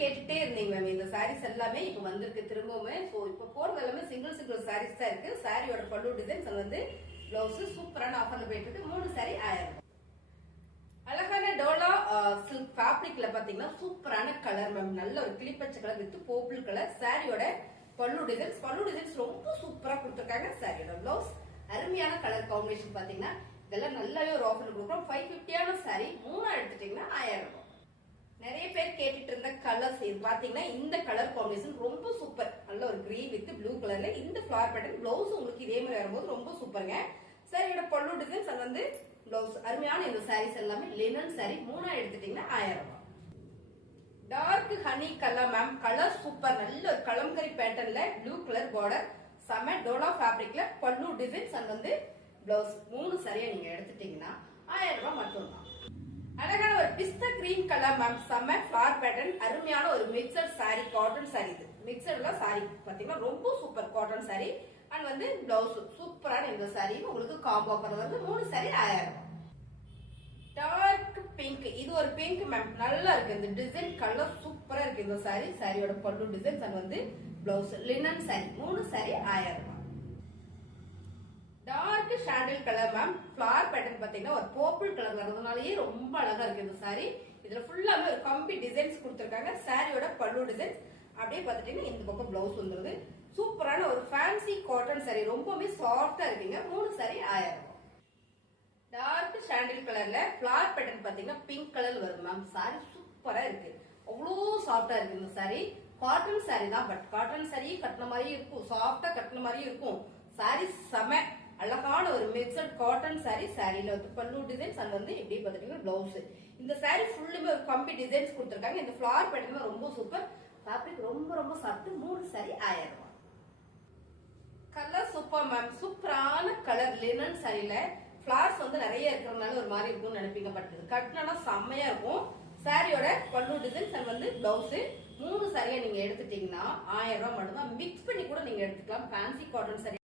கேட்டுட்டே இருந்தீங்க மேம். இந்த சாரீஸ் எல்லாமே இப்ப வந்திருக்கு திரும்பவும். சோ இப்ப போறது எல்லாமே சிங்கிள் சாரீஸ் தான் இருக்கு. சாரியோட பல்லு டிசைன்ஸ் வந்து பிளவுஸ் சூப்பரான ஆஃபர்ல போயிட்டு இருக்கு. 3 சாரி 1000. அழகான டோலா சில்க் ஃபேப்ரிக்ல பாத்தீங்கன்னா சூப்பரான கலர் மேம். நல்ல ஒரு கிளிப்பச்சை கலர் வித் பர்பிள் கலர். சாரியோட பல்லு டிசைன்ஸ் ரொம்ப சூப்பரா கொடுத்திருக்காங்க. சாரியோட பிளவுஸ் அருமையான கலர் காம்பினேஷன் பாத்தீங்கன்னா இதெல்லாம் நல்லாவே ஒரு ஆஃபர் கொடுக்குறோம். 550 சாரி 3 எடுத்துட்டீங்கன்னா 1000. நிறைய பேர் கேட்டுட்டு இருந்த கலர்ஸ் இது பாத்தீங்கன்னா இந்த கலர் காம்பினேஷன் ரொம்ப சூப்பர். நல்ல ஒரு கிரீன் வித் ப்ளூ கலர்ல இந்த ஃபிளவர் பேட்டர்ன் பிளவுஸ் உங்களுக்கு இதே மாதிரி வரும்போது ரொம்ப சூப்பருங்க. சாரியோட பல்லு டிசைன்ஸ் அது வந்து பிளவுஸ் அருமையான இந்த சாரீஸ் எல்லாமே லினன் சாரி 3 எடுத்துட்டீங்கன்னா 1000. Dark honey colour ma'am. Colour super. நல்ல ஒரு கலம்கரி பேட்டர்ன்ல ப்ளூ கலர் பார்டர் செம டோலா ஃபேப்ரிக்ல பல்லு டிசைன்ஸ் அது வந்து பிளவுஸ் 3 சரியா நீங்க எடுத்துட்டீங்கன்னா 1000 மட்டும் தான். அழகான ஒரு பிஸ்தா கிரீன் கலர் மேம். செம்ம ஃபிளவர் பேட்டர்ன் அருமையான ஒரு மிக்சர் சாரி காட்டன் சாரி. இது மிக்சர்ல சாரி பாத்தீங்கன்னா ரொம்ப சூப்பர் காட்டன் சாரி அண்ட் வந்து பிளவுஸ் சூப்பரான இந்த சாரி உங்களுக்கு காம்போ ஆஃபர் வருது. 3 சாரி 1000. Dark pink. இது ஒரு பிங்க் மேம். நல்லா இருக்கு இந்த டிசைன். கலர் சூப்பரா இருக்கு இந்த சாரி. சாரியோட பல்லு டிசைன்ஸ் அண்ட் வந்து blouse linen sari 3 sari 1000. Dark sandal colour ma'am. Flower pattern பாத்தீங்கன்னா ஒரு பர்பிள் கலர் வரதுனாலயே ரொம்ப அழகா இருக்கு இந்த சாரி. இதுல ஃபுல்லாவே ஒரு கம்பி டிசைன்ஸ் கொடுத்திருக்காங்க. சாரியோட பல்லு டிசைன்ஸ் அப்படியே பாத்துட்டீங்கன்னா இந்த பக்கம் பிளவுஸ் வந்துருது. சூப்பரான ஒரு ஃபேன்சி காட்டன் சாரி. ரொம்பவே சாஃப்டா இருக்குங்க. 3 சாரி 1000. டார்க் சாண்டில் கலர்ல ஃபிளவர் பேட்டர்ன் பாத்தீங்கன்னா பிங்க் கலர் வருது மேம். சாரி சூப்பரா இருக்கு. அவ்வளோ சாஃப்டா இருக்கு இந்த சாரி. காட்டன் சாரி தான். பட் காட்டன் சாரி கட்டின மாதிரியும் இருக்கும். சாஃப்டா கட்டின மாதிரியும் இருக்கும். சாரி செம அழகான ஒரு மிக்சட் காட்டன் சாரி. சாரியில வந்து பல்லு டிசைன்ஸ் அது வந்து எப்படி பாத்துட்டீங்கன்னா பிளவுஸ். இந்த சாரி ஃபுல்லுமே ஒரு கம்பி டிசைன்ஸ் கொடுத்திருக்காங்க. இந்த ஃபிளவர் பேட்டர்ன் ரொம்ப சூப்பர். ஃபேப்ரிக் ரொம்ப soft. 3 sari 1000. Colour super ma'am. சூப்பரான கலர் லினன் சாரியில ஃபிளவர்ஸ் வந்து நிறைய இருக்கிறதுனால ஒரு மாதிரி இருக்கும்னு நினைப்பீங்க. பட் கட்டினா செம்மையா இருக்கும். சாரியோட பல்லு டிசைன்ஸ் அது வந்து பிளவுஸ் 3 சாரியா நீங்க எடுத்துட்டீங்கன்னா 1000 மட்டும் தான். மிக்ஸ் பண்ணி கூட நீங்க எடுத்துக்கலாம். Fancy cotton sorry